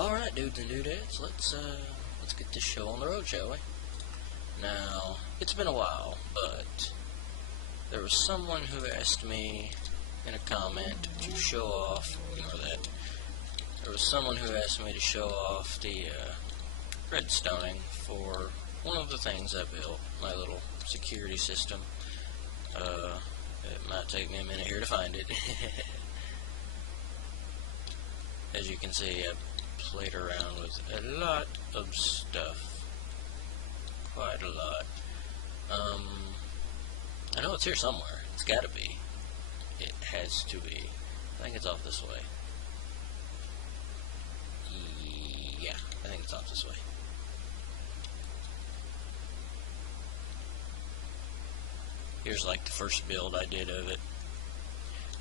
Alright, dudes and dudettes, let's get this show on the road, shall we? Now, it's been a while, but there was someone who asked me in a comment to show off, ignore that, there was someone who asked me to show off the redstoning for one of the things I built, my little security system. It might take me a minute here to find it. As you can see, I played around with a lot of stuff. Quite a lot. I know it's here somewhere. It's gotta be. It has to be. I think it's off this way. Yeah, I think it's off this way. Here's like the first build I did of it.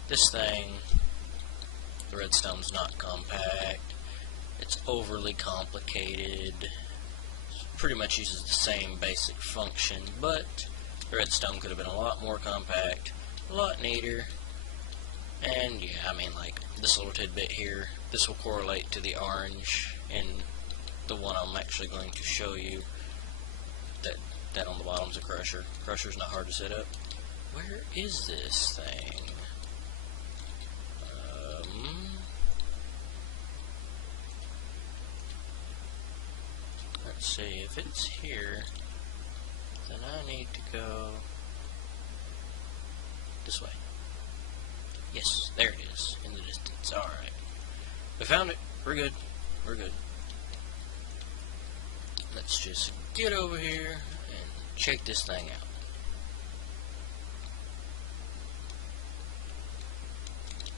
This thing, the redstone's not compact. It's overly complicated. Pretty much uses the same basic function, but the redstone could have been a lot more compact, a lot neater. And yeah, I mean, like this little tidbit here, this will correlate to the orange in the one I'm actually going to show you. That on the bottom's a crusher. Crusher's not hard to set up. Where is this thing? Let's see, if it's here, then I need to go this way. Yes, there it is, in the distance. Alright. We found it. We're good. We're good. Let's just get over here and check this thing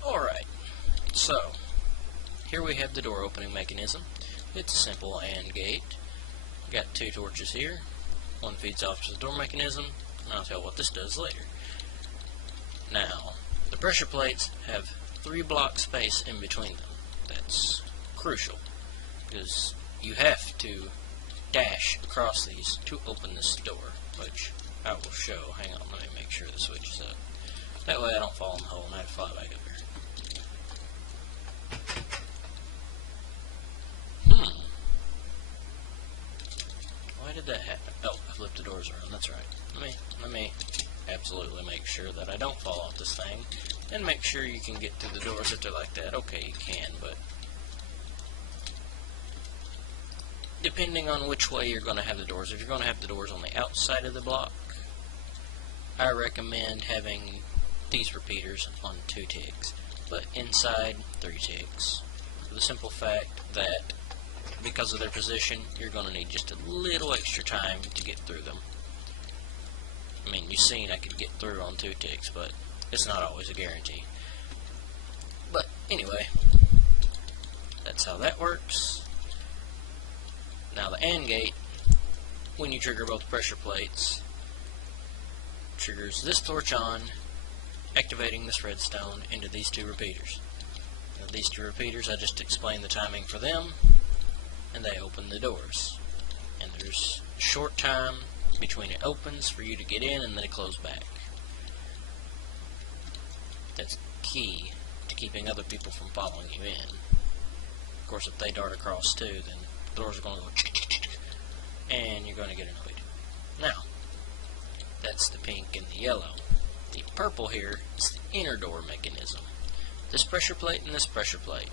out. Alright. So, here we have the door opening mechanism. It's a simple AND gate. Got two torches here. One feeds off to the door mechanism, and I'll tell what this does later. Now, the pressure plates have 3 block space in between them. That's crucial, because you have to dash across these to open this door, which I will show. Hang on, let me make sure the switch is up. That way I don't fall in the hole and I have to fly back up here. Why did that happen? Oh, I flipped the doors around, that's right. Let me absolutely make sure that I don't fall off this thing, and make sure you can get through the doors if they're like that. Okay, you can, but depending on which way you're going to have the doors, if you're going to have the doors on the outside of the block, I recommend having these repeaters on 2 ticks, but inside 3 ticks, for the simple fact that because of their position, you're going to need just a little extra time to get through them. I mean, you've seen I could get through on 2 ticks, but it's not always a guarantee. But anyway, that's how that works. Now the AND gate, when you trigger both pressure plates, triggers this torch on, activating this redstone into these 2 repeaters. Now these 2 repeaters, I just explained the timing for them, and they open the doors. And there's a short time between it opens for you to get in and then it closes back. That's key to keeping other people from following you in. Of course, if they dart across too, then the doors are going to go and you're going to get annoyed. Now, that's the pink and the yellow. The purple here is the inner door mechanism. This pressure plate and this pressure plate.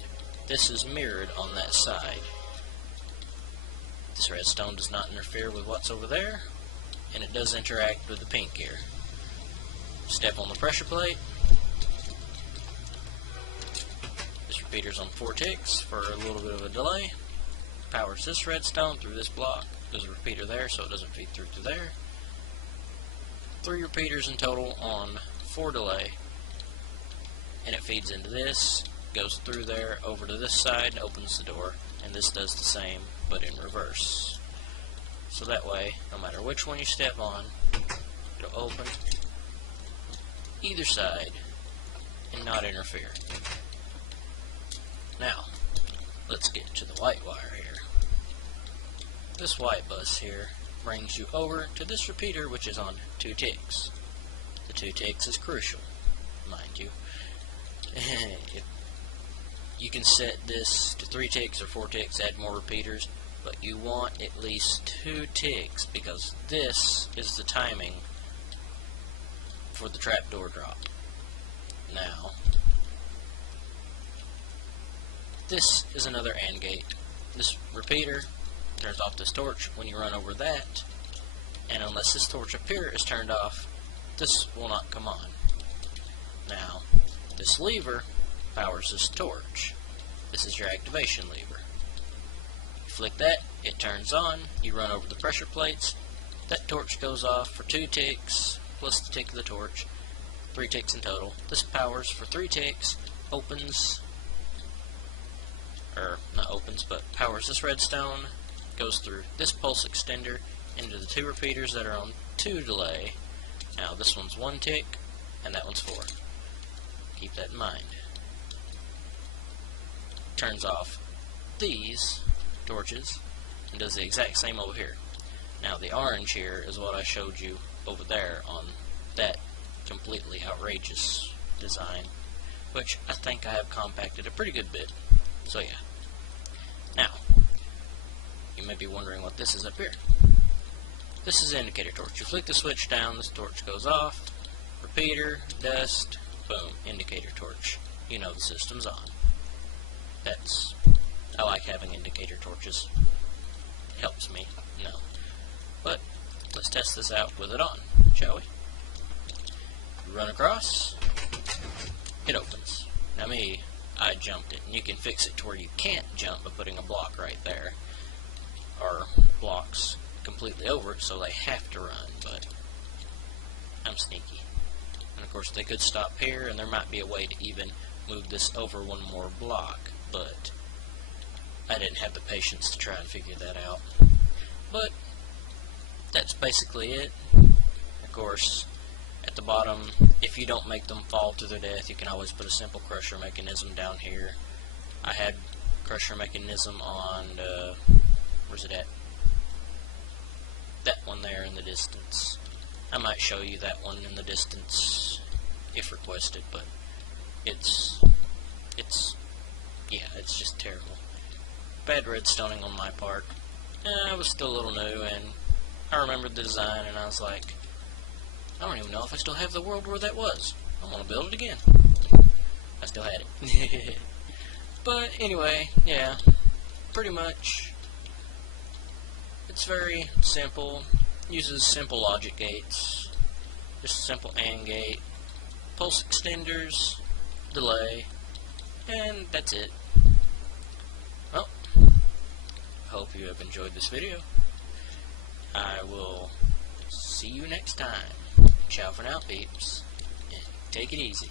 This is mirrored on that side. This redstone does not interfere with what's over there, and it does interact with the pink here. Step on the pressure plate. This repeater's on 4 ticks for a little bit of a delay. Powers this redstone through this block. There's a repeater there, so it doesn't feed through to there. 3 repeaters in total on 4 delay, and it feeds into this, goes through there, over to this side, and opens the door. And this does the same, but in reverse. So that way, no matter which one you step on, it'll open either side and not interfere. Now, let's get to the white wire here. This white bus here brings you over to this repeater, which is on 2 ticks. The 2 ticks is crucial, mind you. You can set this to 3 ticks or 4 ticks, add more repeaters, but you want at least 2 ticks because this is the timing for the trapdoor drop. Now, this is another AND gate. This repeater turns off this torch when you run over that, and unless this torch up here is turned off, this will not come on. Now, this lever powers this torch. This is your activation lever. You flick that, it turns on, you run over the pressure plates, that torch goes off for 2 ticks, plus the tick of the torch, 3 ticks in total. This powers for 3 ticks, opens, or not opens, but powers this redstone, goes through this pulse extender into the 2 repeaters that are on 2 delay. Now this one's 1 tick, and that one's 4. Keep that in mind. Turns off these torches and does the exact same over here. Now the orange here is what I showed you over there on that completely outrageous design, which I think I have compacted a pretty good bit. So yeah. Now, you may be wondering what this is up here. This is the indicator torch. You flick the switch down, this torch goes off, repeater, dust, boom, indicator torch. You know the system's on. I like having indicator torches. Helps me, But let's test this out with it on, shall we? Run across, it opens. Now I jumped it, and you can fix it to where you can't jump by putting a block right there, or blocks completely over it so they have to run, but I'm sneaky. And of course they could stop here, and there might be a way to even move this over 1 more block, but I didn't have the patience to try and figure that out. But that's basically it. Of course, at the bottom, if you don't make them fall to their death, you can always put a simple crusher mechanism down here. I had crusher mechanism on, where's it at? That one there in the distance. I might show you that one in the distance if requested, but it's just terrible. Bad redstoning on my part. I was still a little new, and I remembered the design, and I was like, I don't even know if I still have the world where that was. I want to build it again. I still had it. But anyway, yeah, pretty much. It's very simple. Uses simple logic gates. Just a simple AND gate. Pulse extenders. Delay. And that's it. Well, hope you have enjoyed this video. I will see you next time. Ciao for now, peeps. And take it easy.